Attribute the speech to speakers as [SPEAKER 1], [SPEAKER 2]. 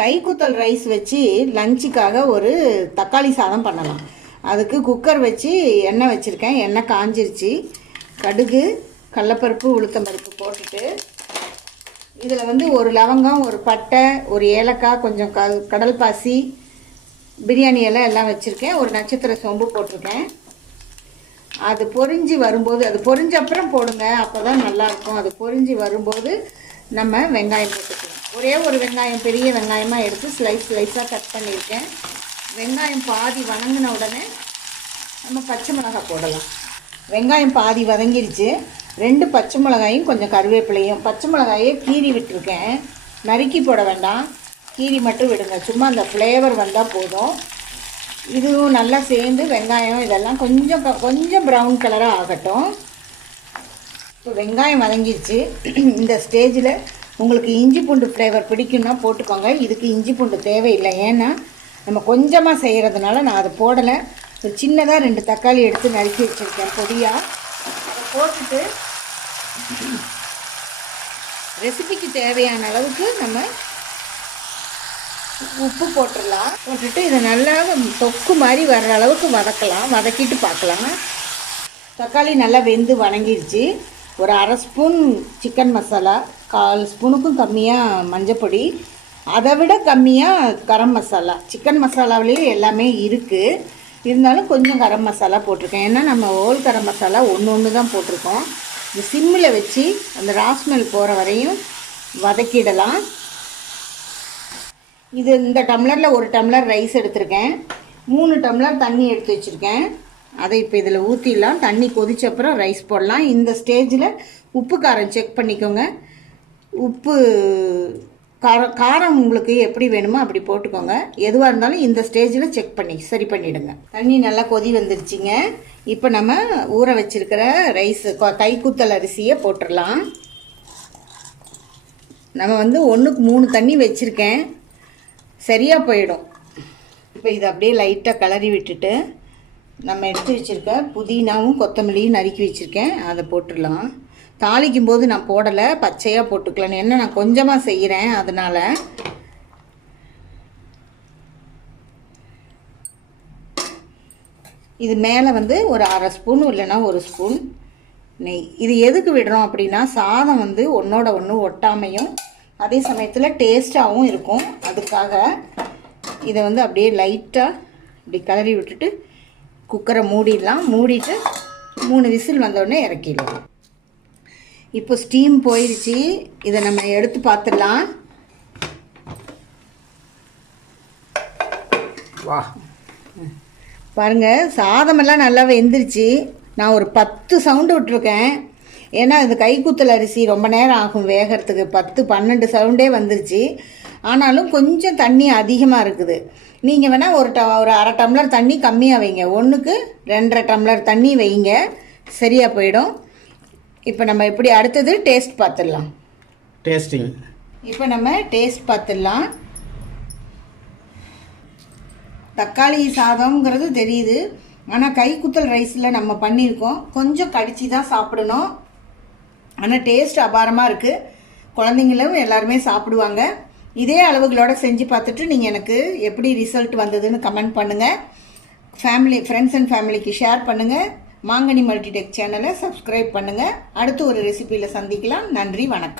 [SPEAKER 1] கைக்குத்தல் rice வச்சு லஞ்சுக்காக ஒரு தக்காளி சாதம் பண்ணலாம். அதுக்கு குக்கர் வச்சு எண்ணெய் வச்சுருக்கேன். எண்ணெய் காஞ்சிருச்சு. கடுகு கடலப்பருப்பு உளுத்தம்பருப்பு போட்டுட்டு இதில் வந்து ஒரு லவங்கம் ஒரு பட்டை ஒரு ஏலக்காய் கொஞ்சம் க கடல் பாசி பிரியாணி இலை எல்லாம் வச்சுருக்கேன். ஒரு நட்சத்திர சோம்பு போட்டிருக்கேன். அது பொரிஞ்சு வரும்போது அது பொரிஞ்ச அப்புறம் போடுங்க. அப்போ தான் நல்லாயிருக்கும் அது பொரிஞ்சு வரும்போது நம்ம வெங்காயம் போட்டுக்கலாம். ஒரே ஒரு வெங்காயம் பெரிய வெங்காயமாக எடுத்து ஸ்லைஸ் ஸ்லைஸாக கட் பண்ணியிருக்கேன். வெங்காயம் பாதி வதங்கின உடனே நம்ம பச்சை மிளகாய் போடலாம். வெங்காயம் பாதி வதங்கிருச்சு. ரெண்டு பச்சை மிளகாயும் கொஞ்சம் கருவேப்பிலையும். பச்சை மிளகாயே கீறி விட்டுருக்கேன். நறுக்கி போட வேண்டாம். கீறி மட்டும் விடுங்க. சும்மா அந்த ஃப்ளேவர் வந்தால் போதும். இதுவும் நல்லா சேர்ந்து வெங்காயம் இதெல்லாம் கொஞ்சம் கொஞ்சம் ப்ரௌன் கலராக ஆகட்டும். இப்போ வெங்காயம் வதங்கிருச்சு. இந்த ஸ்டேஜில் உங்களுக்கு இஞ்சி பூண்டு ஃப்ளேவர் பிடிக்கும்னா போட்டுக்கோங்க. இதுக்கு இஞ்சி பூண்டு தேவையில்லை. ஏன்னா நம்ம கொஞ்சமாக செய்கிறதுனால நான் அதை போடலை. ஒரு சின்னதாக ரெண்டு தக்காளி எடுத்து நறுக்கி வச்சுருக்கேன் பொடியாக அதை போட்டுட்டு ரெசிபிக்கு தேவையான அளவுக்கு நம்ம உப்பு போட்டுடலாம். போட்டுட்டு இதை நல்லா தொக்கு மாதிரி வர்ற அளவுக்கு வதக்கலாம். வதக்கிட்டு பார்க்கலாம். தக்காளி நல்லா வெந்து வணங்கிடுச்சு ஒரு அரை ஸ்பூன் சிக்கன் மசாலா. கால் ஸ்பூனுக்கும் கம்மியாக மஞ்சப்பொடி. அதை விட கம்மியாக கரம் மசாலா. சிக்கன் மசாலாவிலேயே எல்லாமே இருக்குது இருந்தாலும் கொஞ்சம் கரம் மசாலா போட்டிருக்கேன். ஏன்னா நம்ம ஓல் கரம் மசாலா ஒன்று ஒன்று தான் போட்டிருக்கோம். இது சிம்மில் வச்சு அந்த ராஸ்மெல் போகிற வரையும் வதக்கிடலாம். இது இந்த டம்ளரில் ஒரு டம்ளர் ரைஸ் எடுத்திருக்கேன். மூணு டம்ளர் தண்ணி எடுத்து வச்சுருக்கேன். அதை இப்போ இதில் ஊற்றிடலாம் தண்ணி கொதிச்ச அப்புறம் ரைஸ் போடலாம். இந்த ஸ்டேஜில் உப்பு காரம் செக் பண்ணிக்கோங்க. உப்பு காரம் காரம் உங்களுக்கு எப்படி வேணுமோ அப்படி போட்டுக்கோங்க. எதுவாக இருந்தாலும் இந்த ஸ்டேஜில் செக் பண்ணி சரி பண்ணிவிடுங்க தண்ணி நல்லா கொதி வந்துருச்சுங்க. இப்போ நம்ம ஊற வச்சுருக்கிற ரைஸ் கைக்குத்தல் அரிசியை போட்டுடலாம். நம்ம வந்து ஒன்றுக்கு மூணு தண்ணி வச்சுருக்கேன். சரியாக போயிடும். இப்போ இதை அப்படியே லைட்டாக கிளறி விட்டுட்டு நம்ம எடுத்து வச்சுருக்க புதினாவும் கொத்தமல்லியும் நறுக்கி வச்சுருக்கேன். அதை போட்டுடலாம். தாளிக்கும் போது நான் போடலை பச்சையாக போட்டுக்கலாம் என்ன நான் கொஞ்சமாக செய்கிறேன் அதனால். இது மேலே வந்து ஒரு அரை ஸ்பூன் இல்லைன்னா ஒரு ஸ்பூன் நெய். இது எதுக்கு விடுறோம் அப்படின்னா சாதம் வந்து ஒன்றோட ஒன்று ஒட்டாமையும் அதே சமயத்தில் டேஸ்ட்டாகவும் இருக்கும். அதுக்காக இதை வந்து அப்படியே லைட்டாக இப்படி கிளறி விட்டுட்டு குக்கரை மூடிடலாம். மூடிட்டு மூணு விசில் வந்தோடனே இறக்கிடலாம். இப்போ ஸ்டீம் போயிடுச்சு இதை நம்ம எடுத்து பார்த்துடலாம். வா. பாருங்க சாதமெல்லாம் நல்லா வெந்துருச்சு. நான் ஒரு பத்து சவுண்டு விட்டுருக்கேன். ஏன்னா இது கைக்குத்தல் அரிசி ரொம்ப நேரம் ஆகும் வேகறதுக்கு. பத்து பன்னெண்டு சவுண்டே வந்துருச்சு. ஆனாலும் கொஞ்சம் தண்ணி அதிகமாக இருக்குது. நீங்கள் வேணால் ஒரு ட ஒரு அரை டம்ளர் தண்ணி கம்மியாக வைங்க. ஒன்றுக்கு ரெண்டரை டம்ளர் தண்ணி வைங்க. சரியாக போயிடும். இப்போ நம்ம எப்படி அடுத்தது டேஸ்ட் பார்த்துடலாம். டேஸ்டிங் இப்போ நம்ம டேஸ்ட் பார்த்துடலாம். தக்காளி சாதம்ங்கிறது தெரியுது. ஆனால் கைக்குத்தல் ரைஸில் நம்ம பண்ணியிருக்கோம். கொஞ்சம் கடிச்சு தான் சாப்பிடணும். ஆனால் டேஸ்ட் அபாரமாக இருக்குது குழந்தைங்களும் எல்லாருமே சாப்பிடுவாங்க. இதே அளவுகளோட செஞ்சு பார்த்துட்டு நீங்கள் எனக்கு எப்படி ரிசல்ட் வந்ததுன்னு கமெண்ட் பண்ணுங்கள் ஃபேமிலி ஃப்ரெண்ட்ஸ் அண்ட் ஃபேமிலிக்கு ஷேர் பண்ணுங்கள் மாங்கனி மல்டிடெக் சேனலை சப்ஸ்கிரைப் பண்ணுங்கள் அடுத்து ஒரு ரெசிபியில் சந்திக்கலாம். நன்றி வணக்கம்.